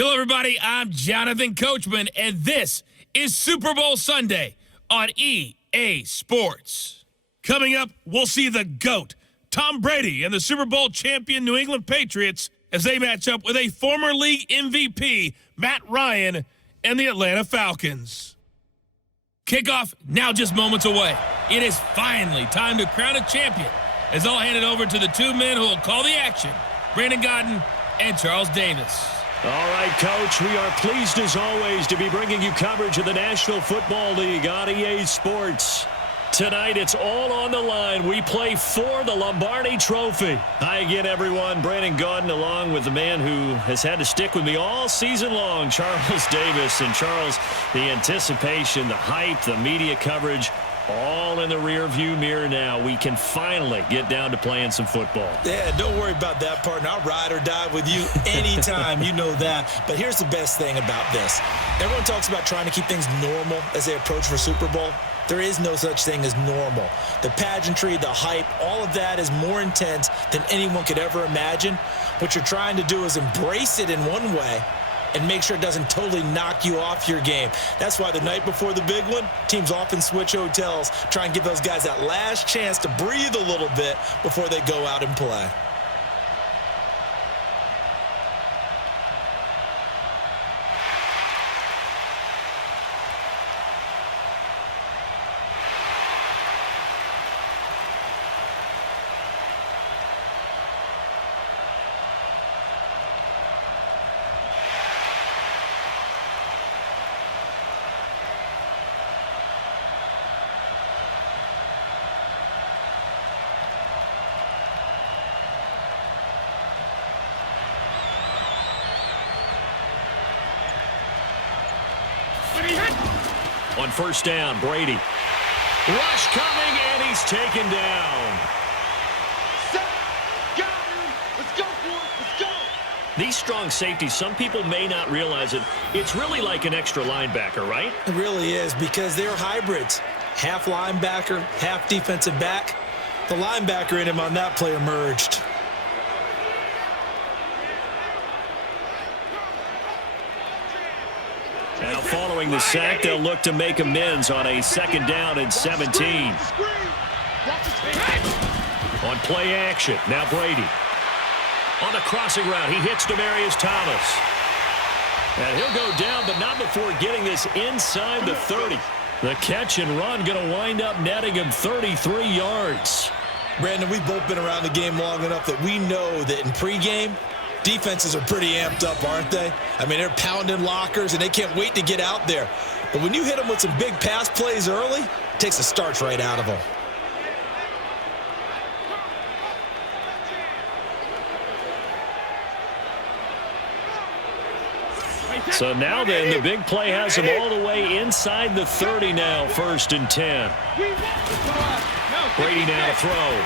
Hello, everybody. I'm Jonathan Coachman, and this is Super Bowl Sunday on EA Sports. Coming up, we'll see the GOAT, Tom Brady, and the Super Bowl champion New England Patriots as they match up with a former league MVP, Matt Ryan, and the Atlanta Falcons. Kickoff now just moments away. It is finally time to crown a champion as I'll hand it over to the two men who will call the action, Brandon Godden and Charles Davis. All right, Coach, we are pleased as always to be bringing you coverage of the National Football League on EA Sports. Tonight, it's all on the line. We play for the Lombardi Trophy. Hi again, everyone. Brandon Godden, along with the man who has had to stick with me all season long, Charles Davis. And Charles, the anticipation, the hype, the media coverage, all in the rearview mirror now. We can finally get down to playing some football. Yeah, don't worry about that, partner. I'll ride or die with you anytime. You know that. But here's the best thing about this. Everyone talks about trying to keep things normal as they approach for Super Bowl. There is no such thing as normal. The pageantry, the hype, all of that is more intense than anyone could ever imagine. What you're trying to do is embrace it in one way and make sure it doesn't totally knock you off your game. That's why the night before the big one, teams often switch hotels, try and give those guys that last chance to breathe a little bit before they go out and play. On first down, Brady. Rush coming, and he's taken down. Let's go, boys. Let's go. These strong safeties, some people may not realize it. It's really like an extra linebacker, right? It really is, because they're hybrids. Half linebacker, half defensive back. The linebacker in him on that play emerged. Now following the sack, they'll look to make amends on a second down and 17. On play action, now Brady. On the crossing route, he hits Demaryius Thomas. And he'll go down, but not before getting this inside the 30. The catch and run going to wind up netting him 33 yards. Brandon, we've both been around the game long enough that we know that in pregame, defenses are pretty amped up, aren't they? I mean, they're pounding lockers, and they can't wait to get out there. But when you hit them with some big pass plays early, it takes the starch right out of them. So now then, the big play has him all the way inside the 30 now, 1st and 10. Brady now to throw.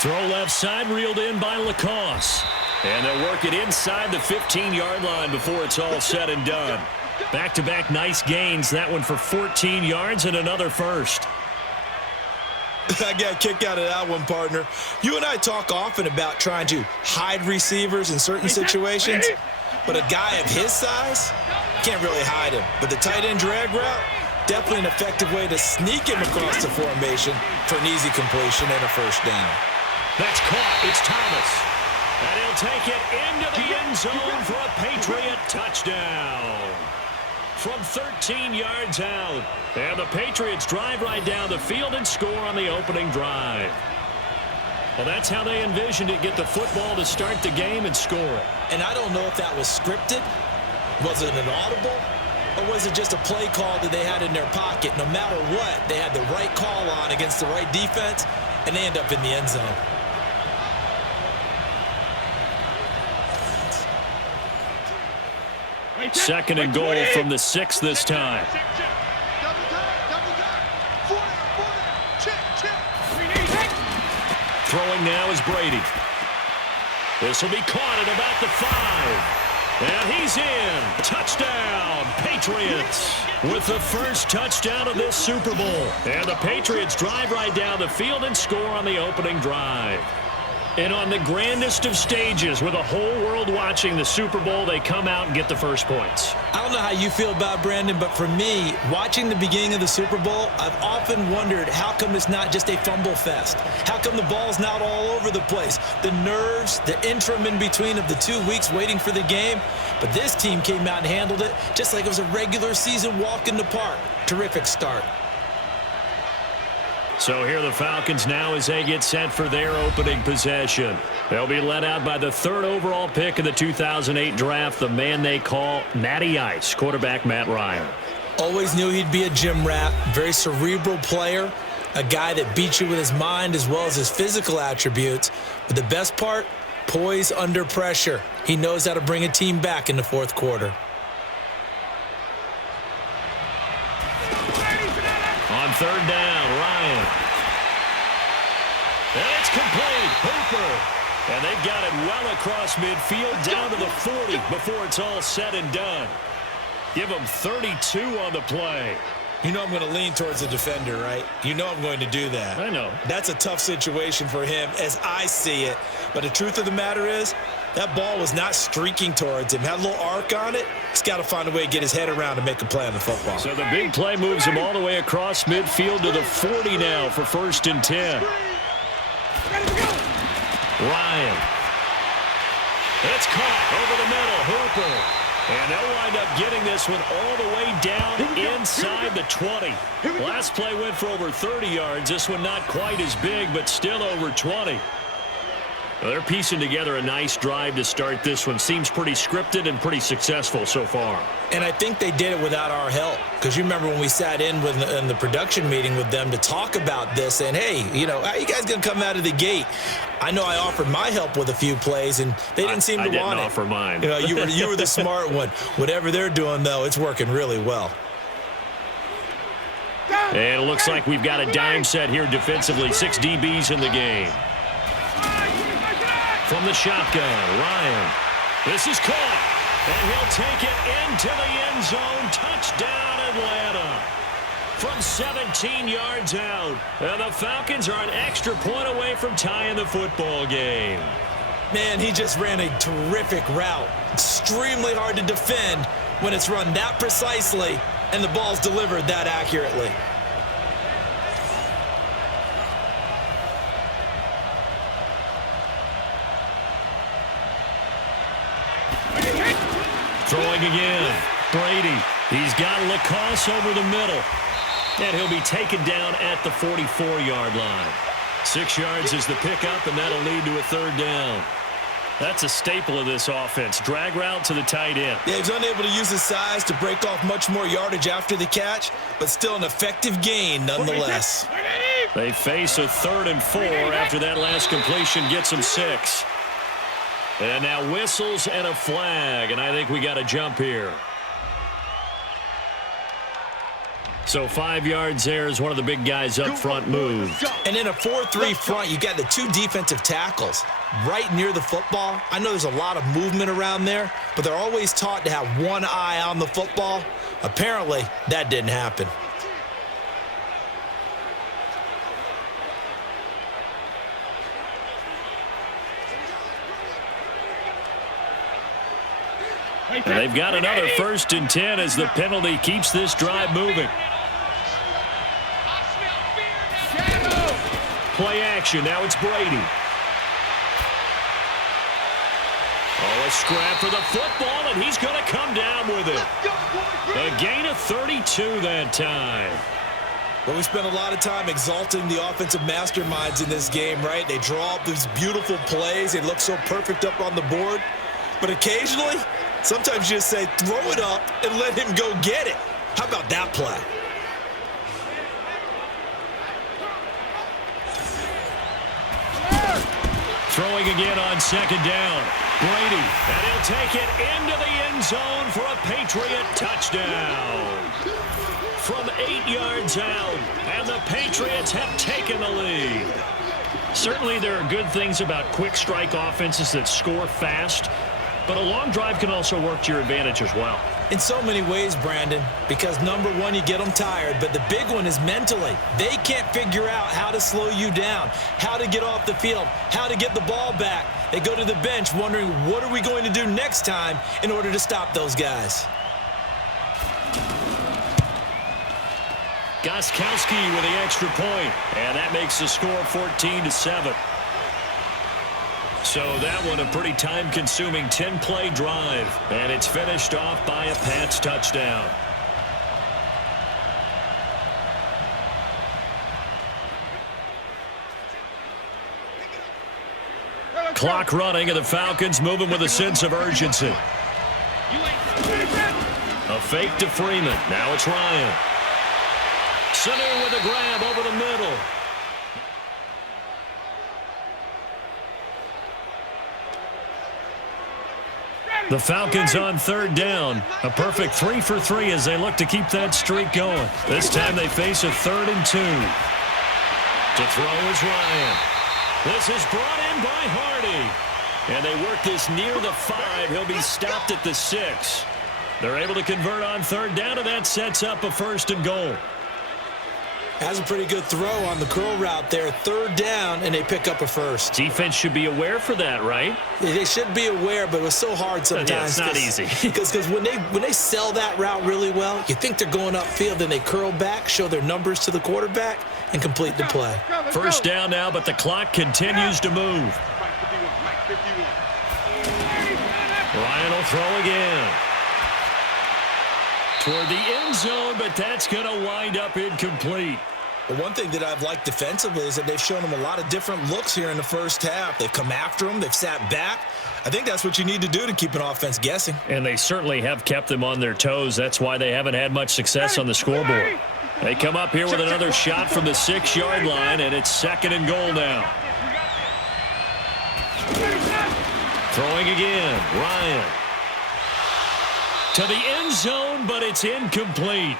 Throw left side, reeled in by Lacoste. And they'll work it inside the 15-yard line before it's all said and done. Back-to-back nice gains. That one for 14 yards and another first. I got a kick out of that one, partner. You and I talk often about trying to hide receivers in certain situations, but a guy of his size can't really hide him. But the tight end drag route, definitely an effective way to sneak him across the formation for an easy completion and a first down. That's caught. It's Thomas. And he'll take it into the end zone for a Patriot touchdown. From 13 yards out. And the Patriots drive right down the field and score on the opening drive. Well, that's how they envisioned it, get the football to start the game and score it. And I don't know if that was scripted. Was it an audible? Or was it just a play call that they had in their pocket? No matter what, they had the right call on against the right defense, and they end up in the end zone. Second and goal from the 6 this time. Throwing now is Brady. This will be caught at about the 5. And he's in. Touchdown, Patriots. With the first touchdown of this Super Bowl. And the Patriots drive right down the field and score on the opening drive. And on the grandest of stages, with the whole world watching the Super Bowl, they come out and get the first points. I don't know how you feel about Brandon, but for me, watching the beginning of the Super Bowl, I've often wondered how come it's not just a fumble fest? How come the ball's not all over the place? The nerves, the interim in between of the 2 weeks waiting for the game. But this team came out and handled it just like it was a regular season walk in the park. Terrific start. So here are the Falcons now as they get set for their opening possession. They'll be led out by the 3rd overall pick of the 2008 draft, the man they call Matty Ice, quarterback Matt Ryan. Always knew he'd be a gym rat, very cerebral player, a guy that beats you with his mind as well as his physical attributes. But the best part, poise under pressure. He knows how to bring a team back in the 4th quarter. On 3rd down, Ryan. And it's complete. Hooper. And they've got it well across midfield down to the 40 before it's all said and done. Give them 32 on the play. You know I'm going to lean towards the defender, right? You know I'm going to do that. I know. That's a tough situation for him as I see it. But the truth of the matter is, that ball was not streaking towards him. Had a little arc on it. He's got to find a way to get his head around and make a play on the football. So the big play moves him all the way across midfield to the 40 now for 1st and 10. Ryan. It's caught over the middle. Hooper. And they'll wind up getting this one all the way down inside the 20. Last play went for over 30 yards. This one not quite as big, but still over 20. Well, they're piecing together a nice drive to start this one. Seems pretty scripted and pretty successful so far. And I think they did it without our help. Because you remember when we sat in the production meeting with them to talk about this, and hey, you know, how are you guys going to come out of the gate? I know I offered my help with a few plays, and they didn't seem to want it. I didn't offer mine. You know, you were the smart one. Whatever they're doing, though, it's working really well. And it looks like we've got a dime set here defensively. 6 DBs in the game. From the shotgun, Ryan. This is caught, and he'll take it into the end zone. Touchdown, Atlanta. From 17 yards out. And the Falcons are an extra point away from tying the football game. Man, he just ran a terrific route. Extremely hard to defend when it's run that precisely and the ball's delivered that accurately. Throwing again. Brady. He's got Lacoste over the middle. And he'll be taken down at the 44-yard line. 6 yards is the pickup, and that'll lead to a 3rd down. That's a staple of this offense. Drag route to the tight end. Yeah, he's unable to use his size to break off much more yardage after the catch, but still an effective gain nonetheless. They face a 3rd and 4 after that last completion gets them 6. And now whistles and a flag, and I think we got a jump here. So 5 yards there as one of the big guys up front moved. And in a 4-3 front, you got the 2 defensive tackles right near the football. I know there's a lot of movement around there, but they're always taught to have one eye on the football. Apparently, that didn't happen. And they've got another 1st and 10 as the penalty keeps this drive moving. Play action. Now it's Brady. Oh, a scrap for the football, and he's going to come down with it. A gain of 32 that time. Well, we spent a lot of time exalting the offensive masterminds in this game, right? They draw up these beautiful plays. They look so perfect up on the board. But occasionally, sometimes you just say, throw it up and let him go get it. How about that play? Throwing again on 2nd down. Brady, and he'll take it into the end zone for a Patriot touchdown. From 8 yards out, and the Patriots have taken the lead. Certainly there are good things about quick strike offenses that score fast. but a long drive can also work to your advantage as well. In so many ways, Brandon, because number one, you get them tired, but the big one is mentally. They can't figure out how to slow you down, how to get off the field, how to get the ball back. They go to the bench wondering, what are we going to do next time in order to stop those guys? Gostkowski with the extra point, and that makes the score 14-7. So that one a pretty time-consuming 10-play drive, and it's finished off by a Pats touchdown. Clock running, and the Falcons moving with a sense of urgency. A fake to Freeman. Now it's Ryan. Sanu with a grab over the middle. The Falcons on third down. A perfect 3 for 3 as they look to keep that streak going. This time they face a 3rd and 2. To throw is Ryan. This is brought in by Hardy. And they work this near the 5. He'll be stopped at the 6. They're able to convert on third down, and that sets up a 1st and goal. Has a pretty good throw on the curl route there. 3rd down, and they pick up a 1st. Defense should be aware for that, right? They should be aware, but it was so hard sometimes. Yeah, it's not easy. Because when they sell that route really well, you think they're going upfield, then they curl back, show their numbers to the quarterback, and complete the play. 1st down now, but the clock continues to move. Ryan will throw again. Toward the end zone, but that's going to wind up incomplete. Well, one thing that I've liked defensively is that they've shown them a lot of different looks here in the first half. They've come after them. They've sat back. I think that's what you need to do to keep an offense guessing. And they certainly have kept them on their toes. That's why they haven't had much success on the scoreboard. They come up here with another shot from the 6-yard line, and it's 2nd and goal now. Throwing again, Ryan. To the end zone, but it's incomplete.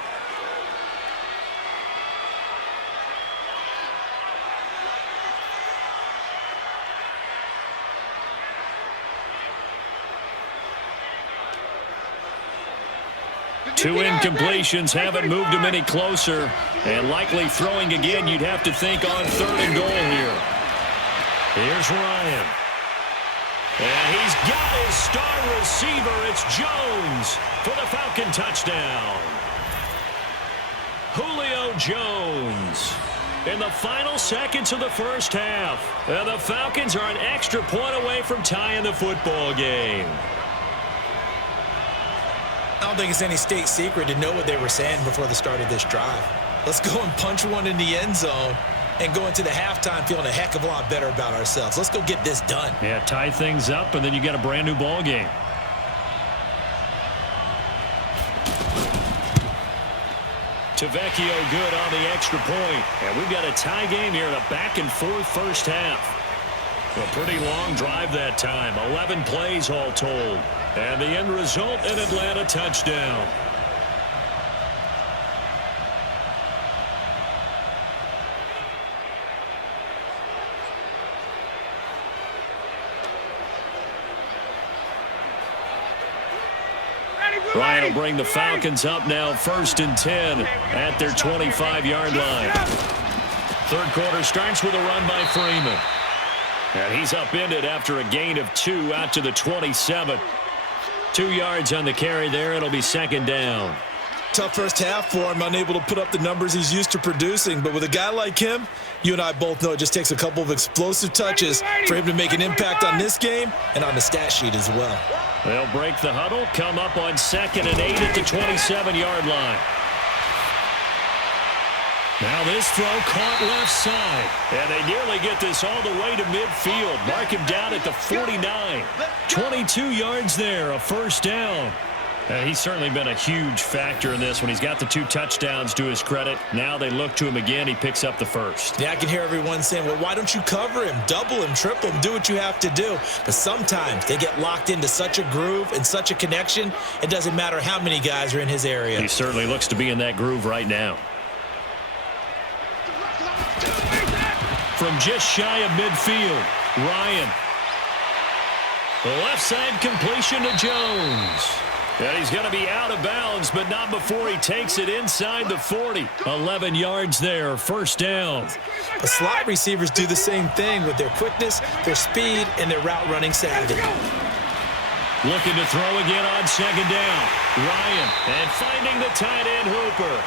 Two incompletions haven't moved him any closer. And likely throwing again, you'd have to think on 3rd and goal here. Here's Ryan. And he's got his star receiver. It's Jones for the Falcon touchdown. Julio Jones in the final seconds of the first half. And the Falcons are an extra point away from tying the football game. I don't think it's any state secret to know what they were saying before the start of this drive. Let's go and punch one in the end zone and go into the halftime feeling a heck of a lot better about ourselves. Let's go get this done. Yeah, tie things up, and then you get a brand new ball game. Tavecchio good on the extra point. And we've got a tie game here in a back-and-forth first half. A pretty long drive that time. 11 plays all told. And the end result, an Atlanta touchdown. Ryan will bring the Falcons up now 1st and 10 at their 25-yard line. Third quarter starts with a run by Freeman. And he's upended after a gain of 2 out to the 27. 2 yards on the carry there. It'll be 2nd down. Tough first half for him, unable to put up the numbers he's used to producing. But with a guy like him, you and I both know it just takes a couple of explosive touches for him to make an impact on this game and on the stat sheet as well. They'll break the huddle, come up on 2nd and 8 at the 27-yard line. Now this throw caught left side. And they nearly get this all the way to midfield. Mark him down at the 49. 22 yards there, a 1st down. He's certainly been a huge factor in this when he's got the 2 touchdowns to his credit. Now they look to him again. He picks up the 1st. Yeah, I can hear everyone saying, well, why don't you cover him, double him, triple him, do what you have to do. But sometimes they get locked into such a groove and such a connection, it doesn't matter how many guys are in his area. He certainly looks to be in that groove right now. From just shy of midfield, Ryan. The left side completion to Jones. And he's going to be out of bounds, but not before he takes it inside the 40. 11 yards there, first down. The slot receivers do the same thing with their quickness, their speed, and their route running savvy. Looking to throw again on second down. Ryan, and finding the tight end Hooper.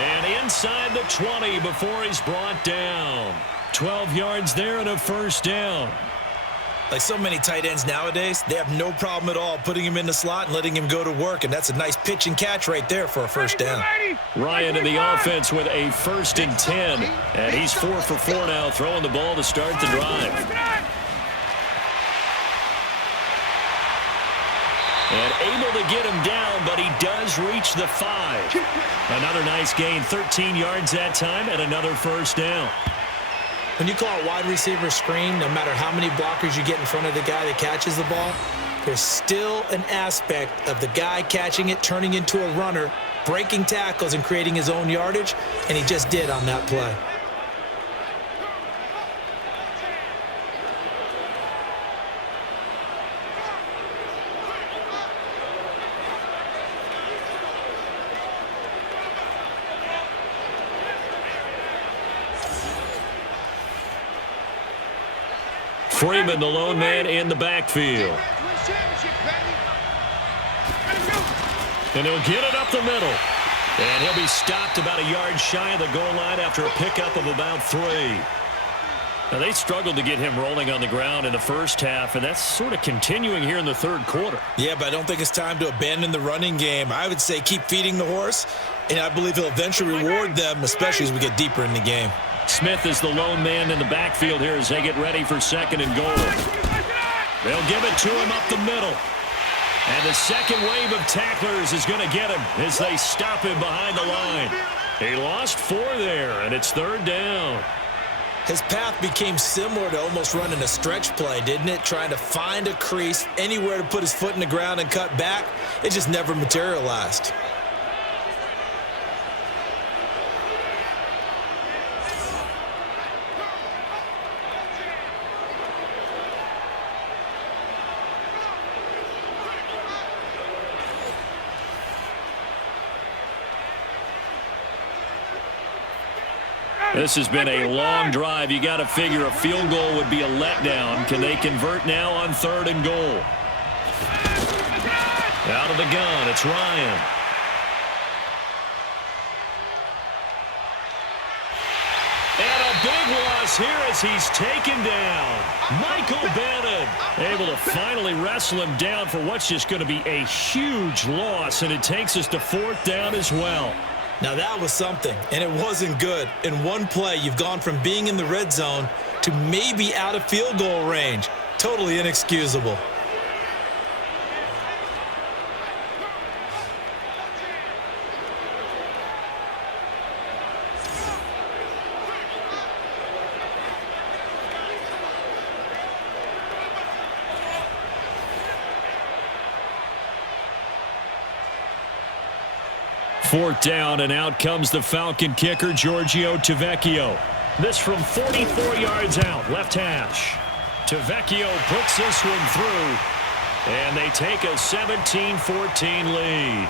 And inside the 20 before he's brought down. 12 yards there and a first down. Like so many tight ends nowadays, they have no problem at all putting him in the slot and letting him go to work, and that's a nice pitch and catch right there for a first down. Ryan in the offense with a 1st and 10, and he's 4 for 4 now, throwing the ball to start the drive. And able to get him down, but he does reach the 5. Another nice gain, 13 yards that time, and another first down. When you call a wide receiver screen, no matter how many blockers you get in front of the guy that catches the ball, there's still an aspect of the guy catching it, turning into a runner, breaking tackles and creating his own yardage, and he just did on that play. Freeman, the lone man in the backfield. And he'll get it up the middle. And he'll be stopped about a yard shy of the goal line after a pickup of about 3. Now, they struggled to get him rolling on the ground in the first half, and that's sort of continuing here in the third quarter. Yeah, but I don't think it's time to abandon the running game. I would say keep feeding the horse, and I believe he'll eventually reward them, especially as we get deeper in the game. Smith is the lone man in the backfield here as they get ready for 2nd and goal. They'll give it to him up the middle. And the second wave of tacklers is going to get him as they stop him behind the line. He lost 4 there, and it's 3rd down. His path became similar to almost running a stretch play, didn't it? Trying to find a crease, anywhere to put his foot in the ground and cut back. It just never materialized. This has been a long drive. You got to figure a field goal would be a letdown. Can they convert now on 3rd and goal? Out of the gun, it's Ryan. And a big loss here as he's taken down. Michael Bannon able to finally wrestle him down for what's just going to be a huge loss, and it takes us to 4th down as well. Now that was something, and it wasn't good. In one play, you've gone from being in the red zone to maybe out of field goal range. Totally inexcusable. Fourth down, and out comes the Falcon kicker, Giorgio Tavecchio. This from 44 yards out, left hash. Tavecchio puts this one through, and they take a 17-14 lead.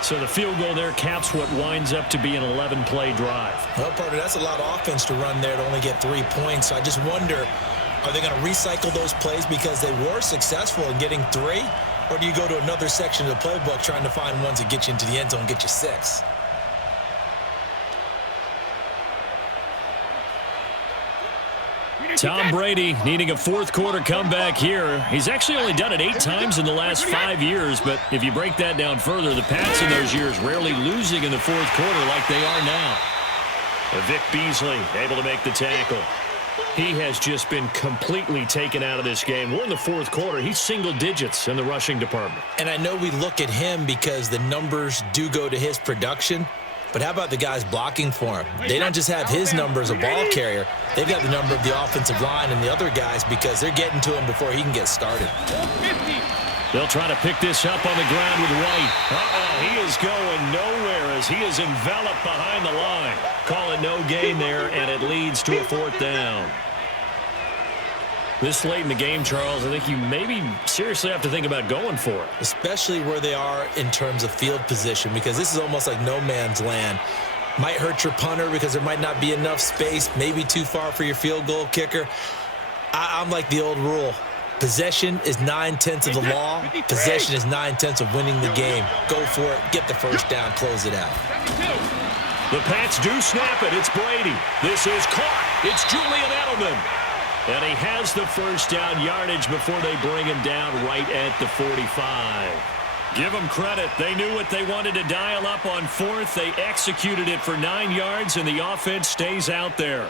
So the field goal there caps what winds up to be an 11-play drive. Well, partner, that's a lot of offense to run there to only get 3 points. I just wonder, are they going to recycle those plays because they were successful in getting 3? Or do you go to another section of the playbook trying to find ones that get you into the end zone and get you 6? Tom Brady needing a fourth quarter comeback here. He's actually only done it 8 times in the last 5 years, but if you break that down further, the Pats in those years rarely losing in the fourth quarter like they are now. Vic Beasley able to make the tackle. He has just been completely taken out of this game. We're in the fourth quarter. He's single digits in the rushing department. And I know we look at him because the numbers do go to his production, but how about the guys blocking for him? They don't just have his number as a ball carrier. They've got the number of the offensive line and the other guys because they're getting to him before he can get started. They'll try to pick this up on the ground with White. He is going nowhere as he is enveloped behind the line. Call it no gain there, and it leads to a fourth down. This late in the game, Charles, I think you maybe seriously have to think about going for it. Especially where they are in terms of field position, because this is almost like no man's land. Might hurt your punter because there might not be enough space, maybe too far for your field goal kicker. I'm like the old rule. Possession is 9/10 of the law. Possession is 9/10 of winning the game. Go for it. Get the first down. Close it out. The Pats do snap it. It's Brady. This is caught. It's Julian Edelman. And he has the first down yardage before they bring him down right at the 45. Give them credit. They knew what they wanted to dial up on fourth. They executed it for 9 yards, and the offense stays out there.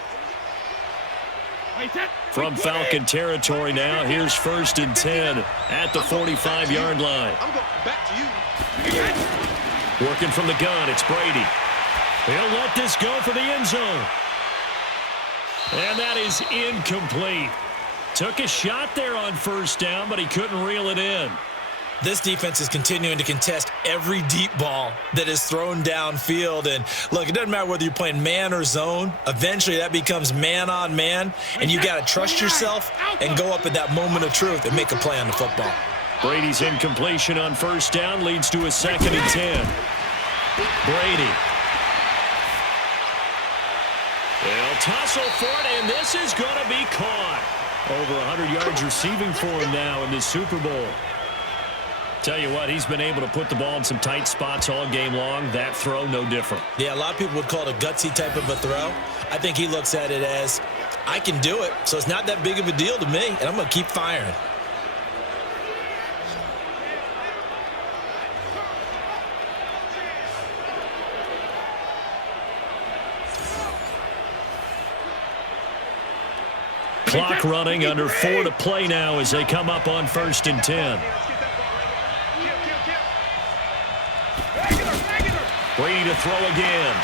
From Falcon territory now, here's 1st and 10 at the 45-yard line. I'm going back to you. Working from the gun, it's Brady. He'll let this go for the end zone. And that is incomplete. Took a shot there on 1st down, but he couldn't reel it in. This defense is continuing to contest every deep ball that is thrown downfield. And, look, it doesn't matter whether you're playing man or zone. Eventually, that becomes man-on-man, and you got to trust yourself and go up at that moment of truth and make a play on the football. Brady's incompletion on 1st down leads to a 2nd and 10. Brady. They'll tussle for it, and this is going to be caught. Over 100 yards receiving for him now in the Super Bowl. Tell you what, he's been able to put the ball in some tight spots all game long. That throw, no different. Yeah, a lot of people would call it a gutsy type of a throw. I think he looks at it as, I can do it, so it's not that big of a deal to me, and I'm going to keep firing. Clock running, under 4 to play now as they come up on 1st and 10. Brady to throw again.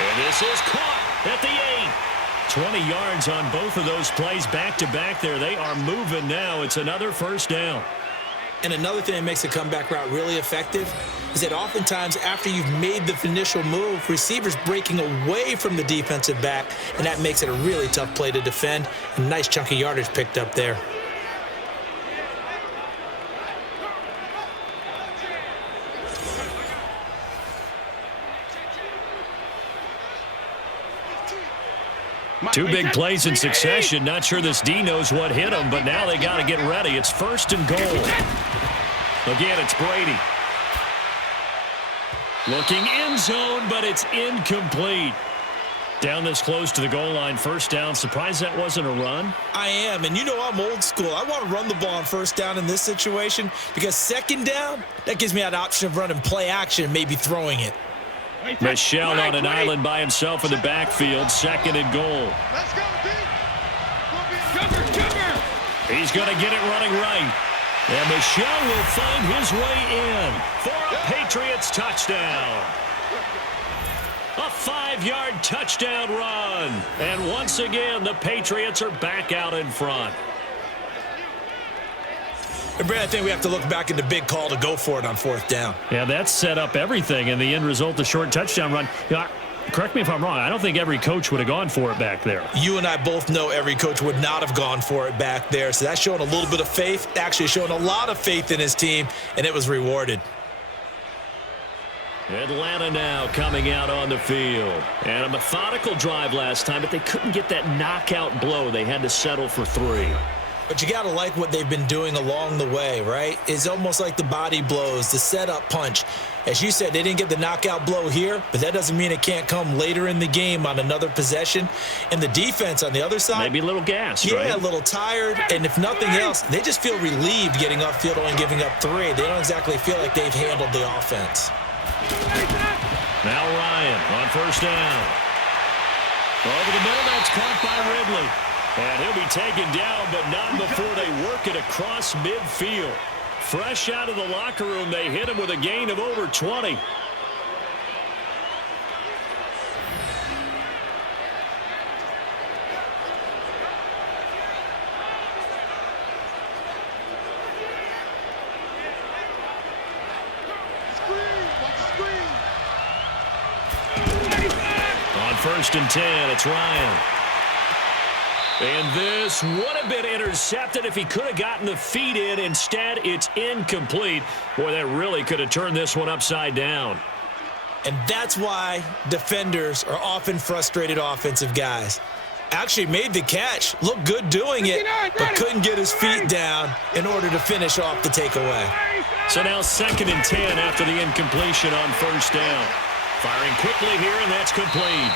And this is caught at the 8. 20 yards on both of those plays back-to-back there. They are moving now. It's another 1st down. And another thing that makes a comeback route really effective is that oftentimes after you've made the initial move, receivers breaking away from the defensive back, and that makes it a really tough play to defend. A nice chunk of yardage picked up there. Two big plays in succession. Not sure this D knows what hit him, but now they got to get ready. It's 1st and goal. Again, it's Brady. Looking end zone, but it's incomplete. Down this close to the goal line, 1st down. Surprised that wasn't a run? I am, and you know I'm old school. I want to run the ball on 1st down in this situation because 2nd down, that gives me that option of running play action and maybe throwing it. Michelle on an island by himself in the backfield, 2nd and goal. Let's go, D. Cover. He's going to get it running right. And Michelle will find his way in for a Patriots touchdown. A 5-yard touchdown run. And once again, the Patriots are back out in front. And Brad, I think we have to look back at the big call to go for it on 4th down. Yeah, that set up everything, and the end result, the short touchdown run. Correct me if I'm wrong. I don't think every coach would have gone for it back there. You and I both know every coach would not have gone for it back there. So that's showing a little bit of faith, actually showing a lot of faith in his team, and it was rewarded. Atlanta now coming out on the field. And a methodical drive last time, but they couldn't get that knockout blow. They had to settle for 3. But you got to like what they've been doing along the way, right? It's almost like the body blows, the setup punch. As you said, they didn't get the knockout blow here, but that doesn't mean it can't come later in the game on another possession. And the defense on the other side, maybe a little gassed, right? Yeah, a little tired. And if nothing else, they just feel relieved getting upfield only giving up 3. They don't exactly feel like they've handled the offense. Now Ryan on 1st down. Over the middle, that's caught by Ridley. And he'll be taken down, but not before they work it across midfield. Fresh out of the locker room, they hit him with a gain of over 20. On 1st and 10, it's Ryan. And this would have been intercepted if he could have gotten the feet in. Instead, it's incomplete. Boy, that really could have turned this one upside down. And that's why defenders are often frustrated offensive guys. Actually made the catch, looked good doing it, but couldn't get his feet down in order to finish off the takeaway. So now 2nd and 10 after the incompletion on 1st down. Firing quickly here, and that's complete.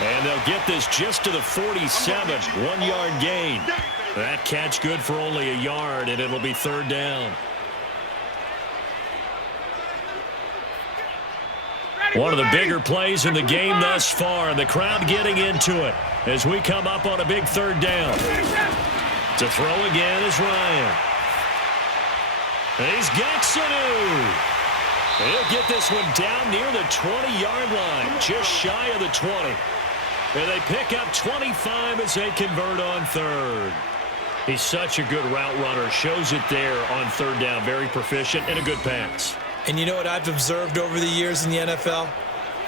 And they'll get this just to the 47, 1-yard gain. That catch good for only a yard, and it'll be 3rd down. One of the bigger plays in the game thus far, and the crowd getting into it as we come up on a big 3rd down. To throw again is Ryan. He's got Sanu. He'll get this one down near the 20-yard line, just shy of the 20. And they pick up 25 as they convert on 3rd. He's such a good route runner. Shows it there on 3rd down. Very proficient and a good pass. And you know what I've observed over the years in the NFL?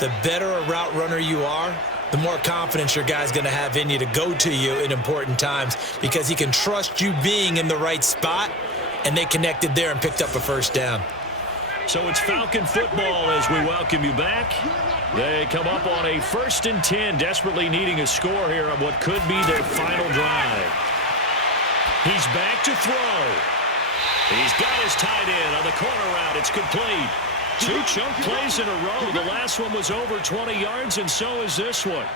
The better a route runner you are, the more confidence your guy's going to have in you to go to you in important times because he can trust you being in the right spot, and they connected there and picked up a 1st down. So it's Falcon football as we welcome you back. They come up on a 1st and 10, desperately needing a score here on what could be their final drive. He's back to throw. He's got his tight end on the corner route. It's complete. 2 chunk plays in a row. The last one was over 20 yards, and so is this one.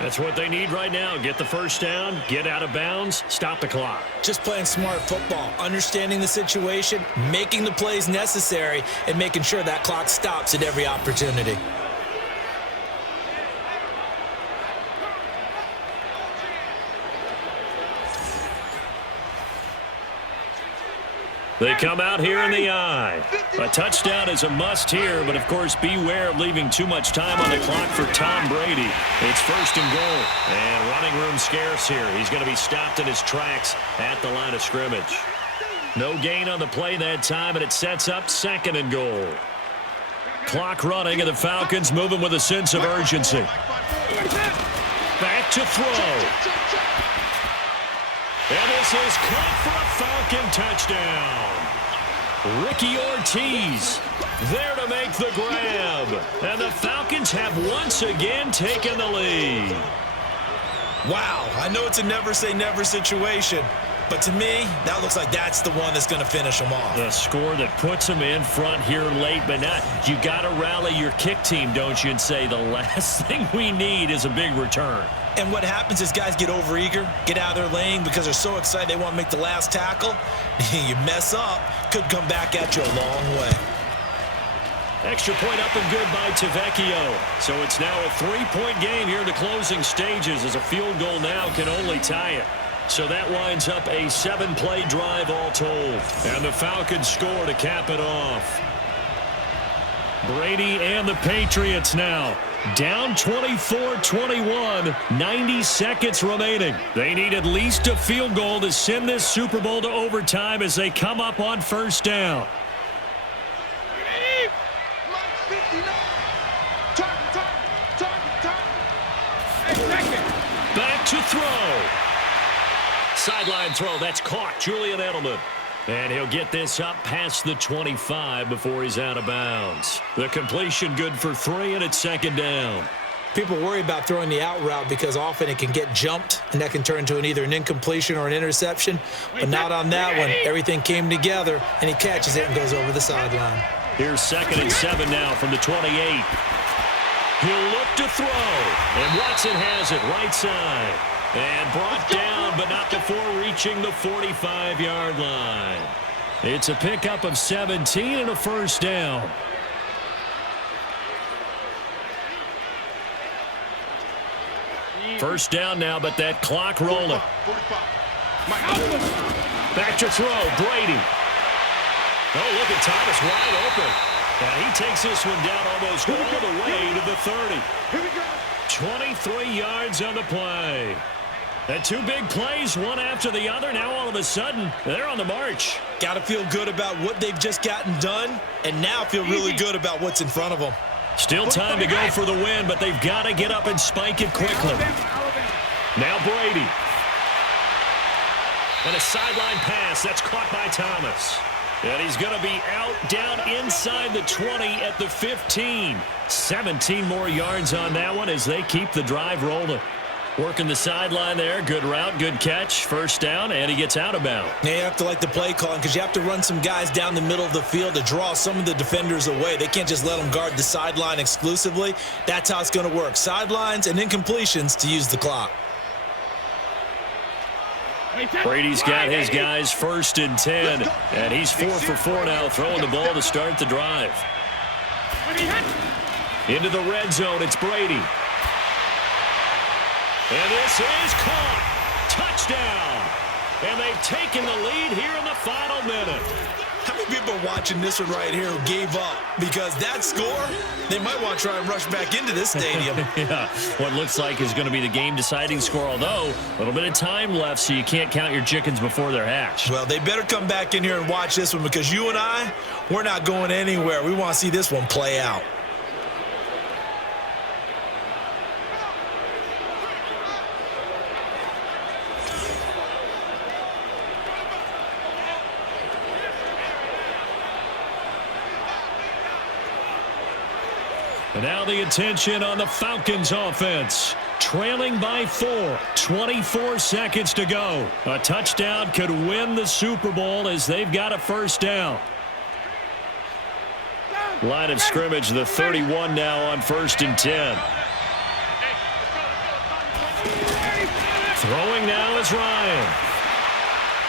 That's what they need right now. Get the 1st down, get out of bounds, stop the clock. Just playing smart football, understanding the situation, making the plays necessary, and making sure that clock stops at every opportunity. They come out here in the eye. A touchdown is a must here, but of course beware of leaving too much time on the clock for Tom Brady. It's 1st and goal, and running room scarce here. He's going to be stopped in his tracks at the line of scrimmage. No gain on the play that time, and it sets up 2nd and goal. Clock running, and the Falcons moving with a sense of urgency. Back to throw. And this is caught for a Falcon touchdown. Ricky Ortiz there to make the grab. And the Falcons have once again taken the lead. Wow, I know it's a never-say-never situation, but to me, that looks like that's the one that's going to finish them off. The score that puts them in front here late, but not. You got to rally your kick team, don't you, and say the last thing we need is a big return. And what happens is guys get overeager, get out of their lane because they're so excited they want to make the last tackle. You mess up, could come back at you a long way. Extra point up and good by Tavecchio. So it's now a 3-point game here in the closing stages as a field goal now can only tie it. So that winds up a 7-play drive all told. And the Falcons score to cap it off. Brady and the Patriots now down 24-21, 90 seconds remaining. They need at least a field goal to send this Super Bowl to overtime as they come up on 1st down. Back to throw. Sideline throw, that's caught. Julian Edelman. And he'll get this up past the 25 before he's out of bounds. The completion good for 3, and it's 2nd down. People worry about throwing the out route because often it can get jumped, and that can turn into either an incompletion or an interception. But not on that one. Everything came together, and he catches it and goes over the sideline. Here's 2nd and 7 now from the 28. He'll look to throw, and Watson has it right side. And brought down, but not before reaching the 45-yard line. It's a pickup of 17 and a 1st down. First down now, but that clock rolling. Back to throw, Brady. Oh, look at Thomas wide open. And he takes this one down almost all the way to the 30. 23 yards on the play. And 2 big plays, one after the other. Now all of a sudden, they're on the march. Got to feel good about what they've just gotten done, and now feel really good about what's in front of them. Still time to go for the win, but they've got to get up and spike it quickly. Now Brady. And a sideline pass that's caught by Thomas. And he's going to be out down inside the 20 at the 15. 17 more yards on that one as they keep the drive rolling. Working the sideline there. Good route, good catch. First down, and he gets out of bounds. Yeah, you have to like the play calling because you have to run some guys down the middle of the field to draw some of the defenders away. They can't just let them guard the sideline exclusively. That's how it's going to work. Sidelines and incompletions to use the clock. Brady's got his guys 1st and 10, and he's 4 for 4 now, throwing the ball to start the drive. Into the red zone, it's Brady. And this is caught. Touchdown. And they've taken the lead here in the final minute. How many people are watching this one right here who gave up? Because that score, they might want to try and rush back into this stadium. Yeah, what looks like is going to be the game-deciding score, although a little bit of time left, so you can't count your chickens before they're hatched. Well, they better come back in here and watch this one because you and I, we're not going anywhere. We want to see this one play out. And now the attention on the Falcons offense. Trailing by 4, 24 seconds to go. A touchdown could win the Super Bowl as they've got a first down. Line of scrimmage, the 31 now on 1st and 10. Throwing now is Ryan.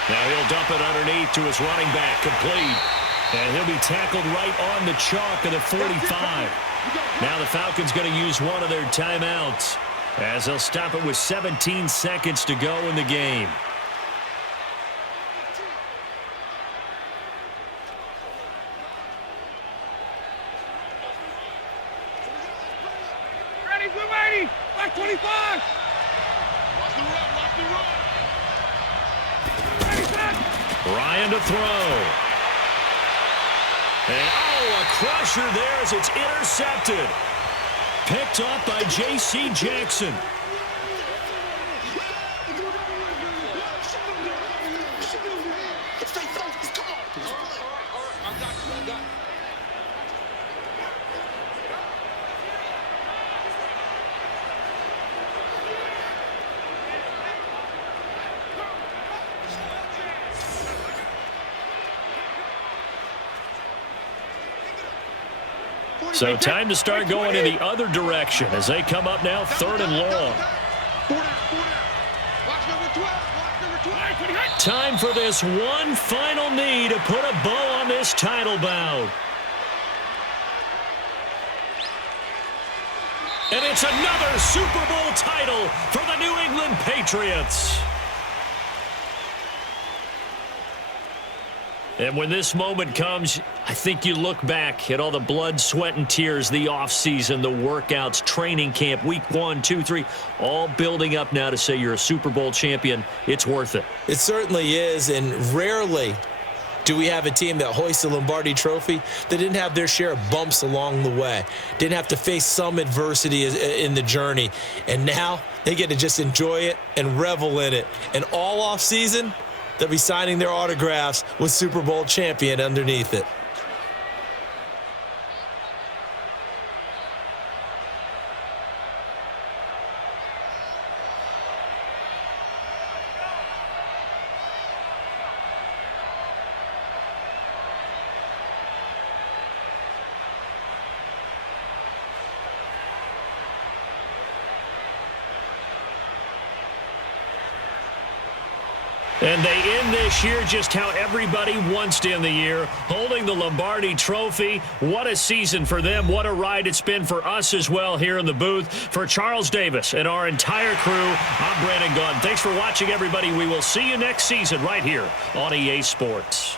Now he'll dump it underneath to his running back, complete. And he'll be tackled right on the chalk of the 45. Now the Falcons going to use one of their timeouts as they'll stop it with 17 seconds to go in the game. Ready, blue 80, black 25. Watch the run, watch the run. Ready, set. Ryan to throw. And, a crusher there as it's intercepted. Picked off by J.C. Jackson. So time to start going in the other direction as they come up now 3rd and long. Time for this one final knee to put a bow on this title bout. And it's another Super Bowl title for the New England Patriots. And when this moment comes, I think you look back at all the blood, sweat, and tears, the offseason, the workouts, training camp, week 1, 2, 3, all building up now to say you're a Super Bowl champion. It's worth it. It certainly is, and rarely do we have a team that hoists the Lombardi Trophy that didn't have their share of bumps along the way, didn't have to face some adversity in the journey, and now they get to just enjoy it and revel in it. And all offseason, they'll be signing their autographs with Super Bowl champion underneath it. And they end this year just how everybody wants to end the year, holding the Lombardi Trophy. What a season for them. What a ride it's been for us as well here in the booth. For Charles Davis and our entire crew, I'm Brandon Gaudin. Thanks for watching, everybody. We will see you next season right here on EA Sports.